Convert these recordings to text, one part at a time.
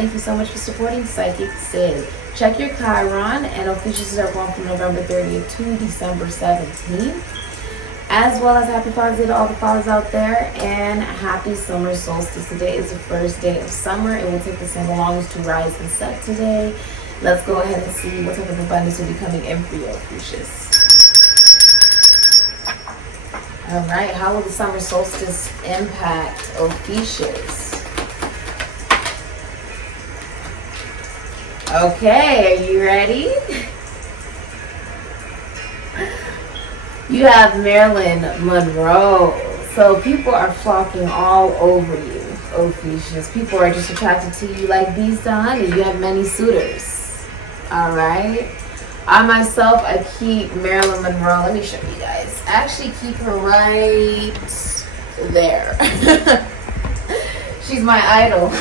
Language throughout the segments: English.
Thank you so much for supporting SIKIKSYD. Check your Chiron, and Ophiuchus are going from November 30th to December 17th. As well as happy Father's Day to all the fathers out there, and happy summer solstice. Today is the first day of summer, and we'll take the same along to rise and set today. Let's go ahead and see what type of abundance will be coming in for you, Ophiuchus. All right, how will the summer solstice impact Ophiuchus? Okay, are you ready? You have Marilyn Monroe. So people are flocking all over you, Ophiuchus. People are just attracted to you like bees to honey. You have many suitors. All right. I myself, I keep Marilyn Monroe. Let me show you guys. I actually keep her right there. She's my idol.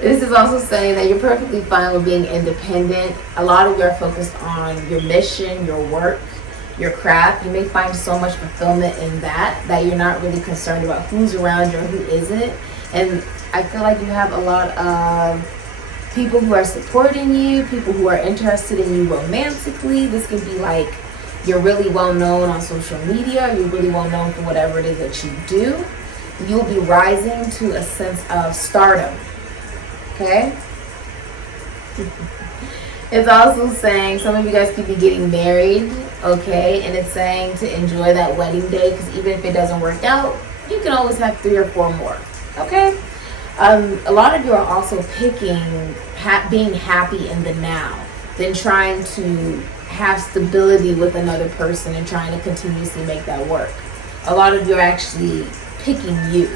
This is also saying that you're perfectly fine with being independent. A lot of you are focused on your mission, your work, your craft. You may find so much fulfillment in that you're not really concerned about who's around you or who isn't. And I feel like you have a lot of people who are supporting you, people who are interested in you romantically. This could be like you're really well known on social media, you're really well known for whatever it is that you do. You'll be rising to a sense of stardom. Okay? It's also saying some of you guys could be getting married, okay? And it's saying to enjoy that wedding day, because even if it doesn't work out, you can always have 3 or 4 more, okay? A lot of you are also picking being happy in the now, than trying to have stability with another person and trying to continuously make that work. A lot of you are actually picking you.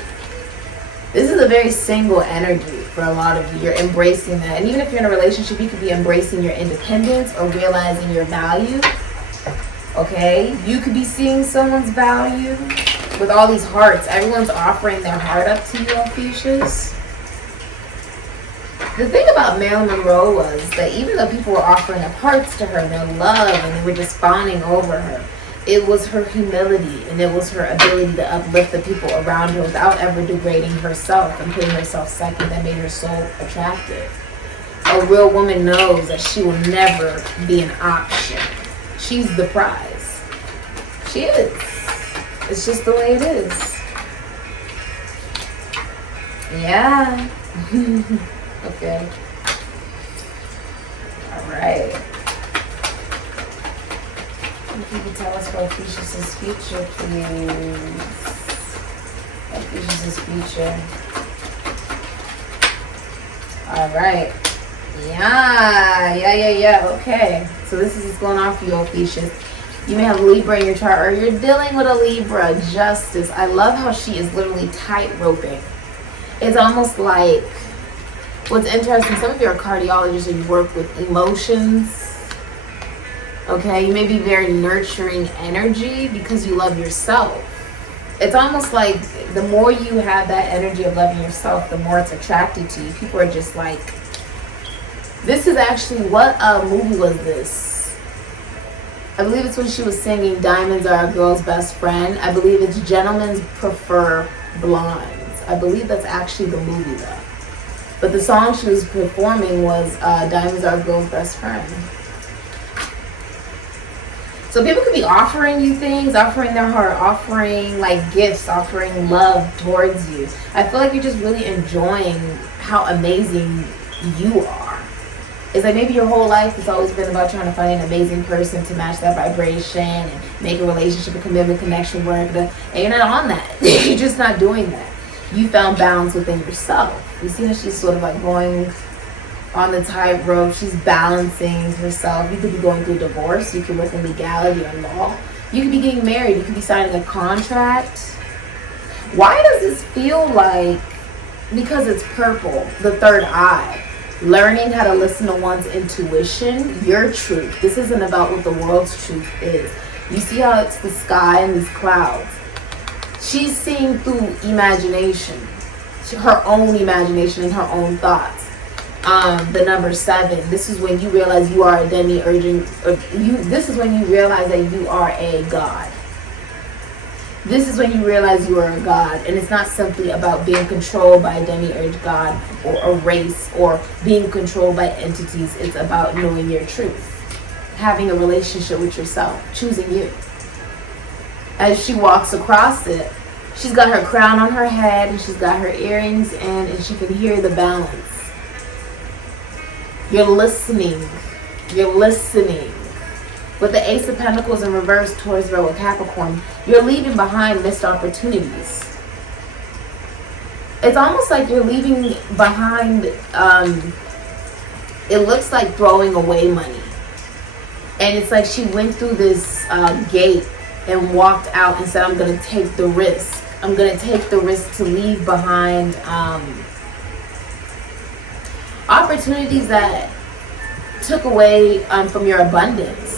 This is a very single energy for a lot of you. You're embracing that. And even if you're in a relationship, you could be embracing your independence or realizing your value. Okay? You could be seeing someone's value with all these hearts. Everyone's offering their heart up to you, Ophiuchus. The thing about Marilyn Monroe was that even though people were offering up hearts to her, their love, and they were just fawning over her, it was her humility and it was her ability to uplift the people around her without ever degrading herself and putting herself second that made her so attractive. A real woman knows that she will never be an option. She's the prize. She is. It's just the way it is. Yeah. Okay. All right. If you could tell us about Ophiuchus' future, please. Ophiuchus' future. All right. Yeah. Okay. So this is what's going on for you, Ophiuchus. You may have Libra in your chart, or you're dealing with a Libra. Justice. I love how she is literally tight-roping. It's almost like, what's interesting, some of you are cardiologists and you work with emotions. Okay, you may be very nurturing energy because you love yourself. It's almost like the more you have that energy of loving yourself, the more it's attracted to you. People are just like, this is actually, what movie was this? I believe it's when she was singing Diamonds Are a Girl's Best Friend. I believe it's Gentlemen Prefer Blondes. I believe that's actually the movie though. But the song she was performing was Diamonds Are a Girl's Best Friend. So people could be offering you things, offering their heart, offering like gifts, offering love towards you. I feel like you're just really enjoying how amazing you are. It's like maybe your whole life has always been about trying to find an amazing person to match that vibration and make a relationship, a commitment, connection work. And you're not on that. You're just not doing that. You found balance within yourself. You see how she's sort of like going on the tightrope. She's balancing herself. You could be going through a divorce. You could work in legality or law. You could be getting married. You could be signing a contract. Why does this feel like, because it's purple, the third eye, learning how to listen to one's intuition, your truth. This isn't about what the world's truth is. You see how it's the sky and these clouds. She's seeing through imagination, her own imagination and her own thoughts. The number 7, this is when you realize you are a demi-urgent, this is when you realize that you are a god. This is when you realize you are a god, and it's not simply about being controlled by a demiurge god or a race or being controlled by entities. It's about knowing your truth, having a relationship with yourself, choosing you. As she walks across it, she's got her crown on her head, and she's got her earrings in, and she can hear the balance. You're listening. You're listening. With the Ace of Pentacles in reverse, Taurus, Virgo, Capricorn, you're leaving behind missed opportunities. It's almost like you're leaving behind, it looks like throwing away money. And it's like she went through this gate and walked out and said, I'm going to take the risk. I'm going to take the risk to leave behind opportunities that took away from your abundance.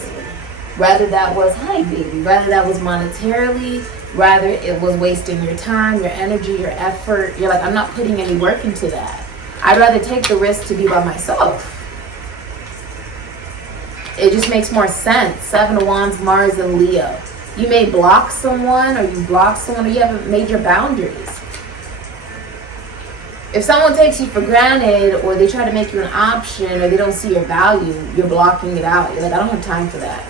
Rather that was, hi baby, rather that was monetarily, rather it was wasting your time, your energy, your effort. You're like, I'm not putting any work into that. I'd rather take the risk to be by myself. It just makes more sense. Seven of Wands, Mars, and Leo. You may block someone, or you block someone, or you haven't made your boundaries. If someone takes you for granted, or they try to make you an option, or they don't see your value, you're blocking it out. You're like, I don't have time for that.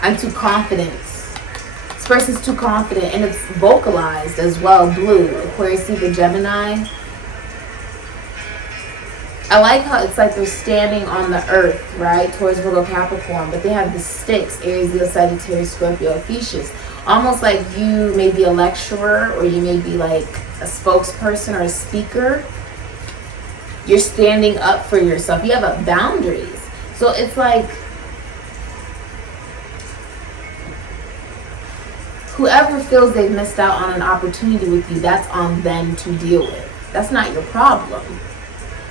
I'm too confident. This person's too confident, and it's vocalized as well. Blue, Aquarius, Libra, Gemini. I like how it's like they're standing on the earth, right? Taurus, Virgo, Capricorn, but they have the sticks, Aries, Leo, Sagittarius, Scorpio, Ophiuchus. Almost like you may be a lecturer, or you may be like a spokesperson or a speaker. You're standing up for yourself. You have boundaries. So it's like whoever feels they've missed out on an opportunity with you, that's on them to deal with. That's not your problem.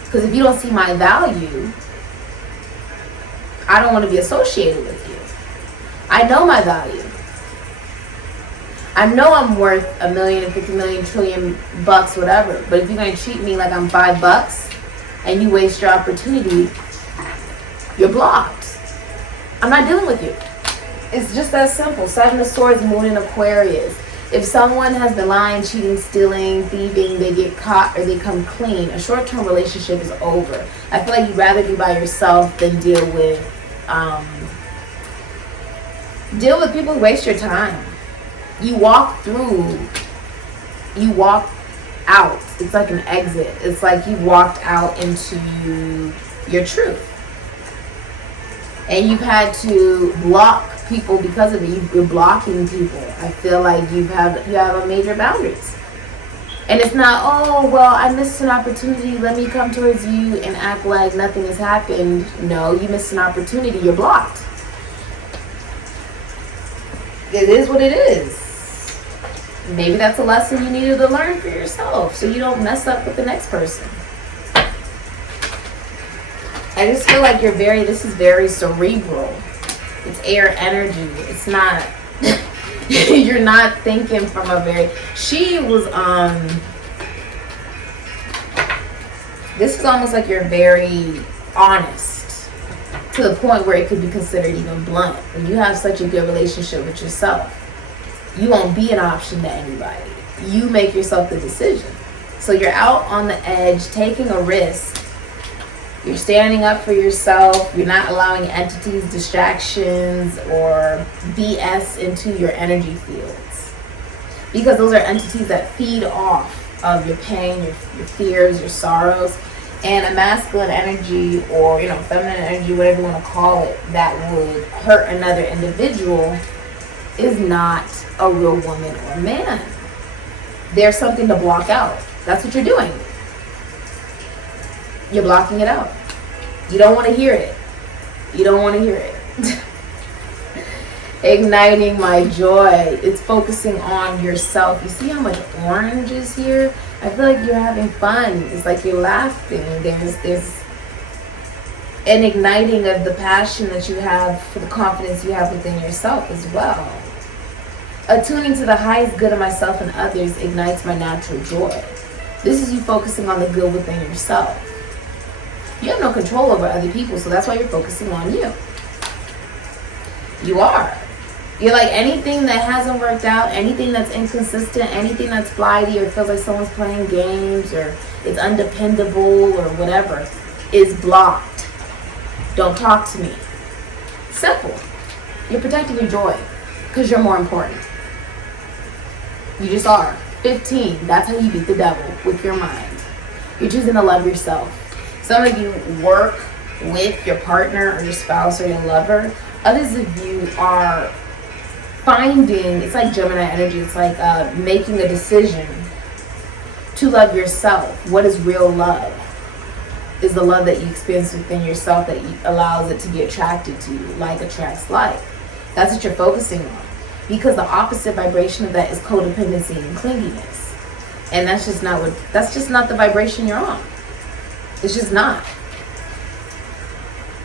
Because if you don't see my value, I don't want to be associated with you. I know my value. I know I'm worth $1 million, $50 million, trillion bucks, whatever. But if you're going to treat me like I'm $5 and you waste your opportunity, you're blocked. I'm not dealing with you. It's just that simple. Seven of Swords, Moon in Aquarius. If someone has been lying, cheating, stealing, thieving, they get caught or they come clean, a short-term relationship is over. I feel like you'd rather be by yourself than deal with people who waste your time. You walk through, you walk out. It's like an exit. It's like you walked out into your truth. And you've had to block people because of it. You're blocking people. I feel like you have a major boundaries. And it's not, oh, well, I missed an opportunity. Let me come towards you and act like nothing has happened. No, you missed an opportunity. You're blocked. It is what it is. Maybe that's a lesson you needed to learn for yourself so you don't mess up with the next person. I just feel like this is very cerebral. It's air energy. It's not, you're not thinking from a very, this is almost like you're very honest to the point where it could be considered even blunt. When you have such a good relationship with yourself, you won't be an option to anybody. You make yourself the decision. So you're out on the edge, taking a risk. You're standing up for yourself. You're not allowing entities, distractions, or BS into your energy fields. Because those are entities that feed off of your pain, your fears, your sorrows. And a masculine energy, or feminine energy, whatever you want to call it, that would hurt another individual is not a real woman or man. There's something to block out. That's what you're doing. You're blocking it out. You don't want to hear it. You don't want to hear it. Igniting my joy. It's focusing on yourself. You see how much orange is here? I feel like you're having fun. It's like you're laughing. There's an igniting of the passion that you have for the confidence you have within yourself as well. Attuning to the highest good of myself and others ignites my natural joy. This is you focusing on the good within yourself. You have no control over other people, so that's why you're focusing on you. You are. You're like, anything that hasn't worked out, anything that's inconsistent, anything that's flighty or feels like someone's playing games or it's undependable or whatever is blocked. Don't talk to me. Simple. You're protecting your joy because you're more important. You just are. 15. That's how you beat the devil, with your mind. You're choosing to love yourself. Some of you work with your partner or your spouse or your lover. Others of you are finding, it's like Gemini energy, it's like making a decision to love yourself. What is real love? Is the love that you experience within yourself that allows it to be attracted to you, like attracts like. That's what you're focusing on. Because the opposite vibration of that is codependency and clinginess. And that's just not the vibration you're on. It's just not.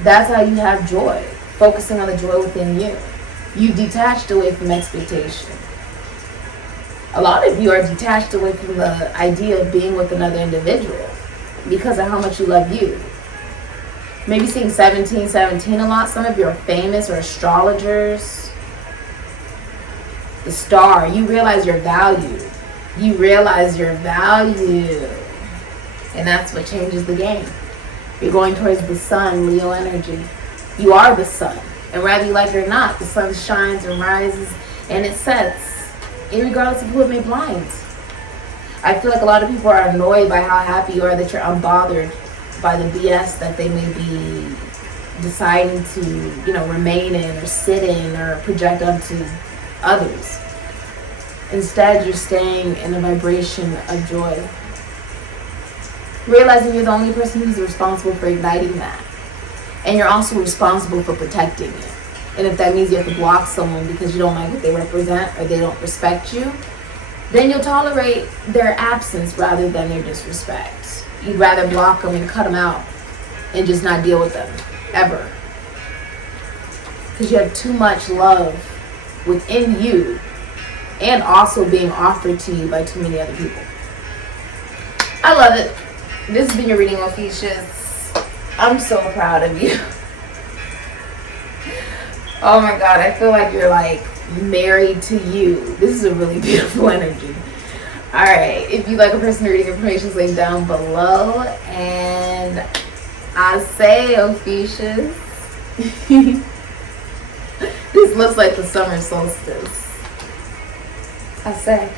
That's how you have joy. Focusing on the joy within you. You detached away from expectation. A lot of you are detached away from the idea of being with another individual because of how much you love you. Maybe seeing 1717 a lot. Some of you are famous or astrologers. The star. You realize your value. You realize your value. And that's what changes the game. You're going towards the sun, Leo energy. You are the sun. And whether you like it or not, the sun shines and rises and it sets, irregardless of who it may blind. I feel like a lot of people are annoyed by how happy you are that you're unbothered by the BS that they may be deciding to, remain in or sit in or project onto others. Instead, you're staying in a vibration of joy. Realizing you're the only person who's responsible for igniting that. And you're also responsible for protecting it. And if that means you have to block someone because you don't like what they represent or they don't respect you, then you'll tolerate their absence rather than their disrespect. You'd rather block them and cut them out and just not deal with them, ever. Because you have too much love within you and also being offered to you by too many other people. I love it. This has been your reading, Ophiuchus. I'm so proud of you. Oh my God, I feel like you're like married to you. This is a really beautiful energy. Alright, if you'd like a personal reading, information is linked down below. And I say, Ophiuchus, this looks like the summer solstice. I say.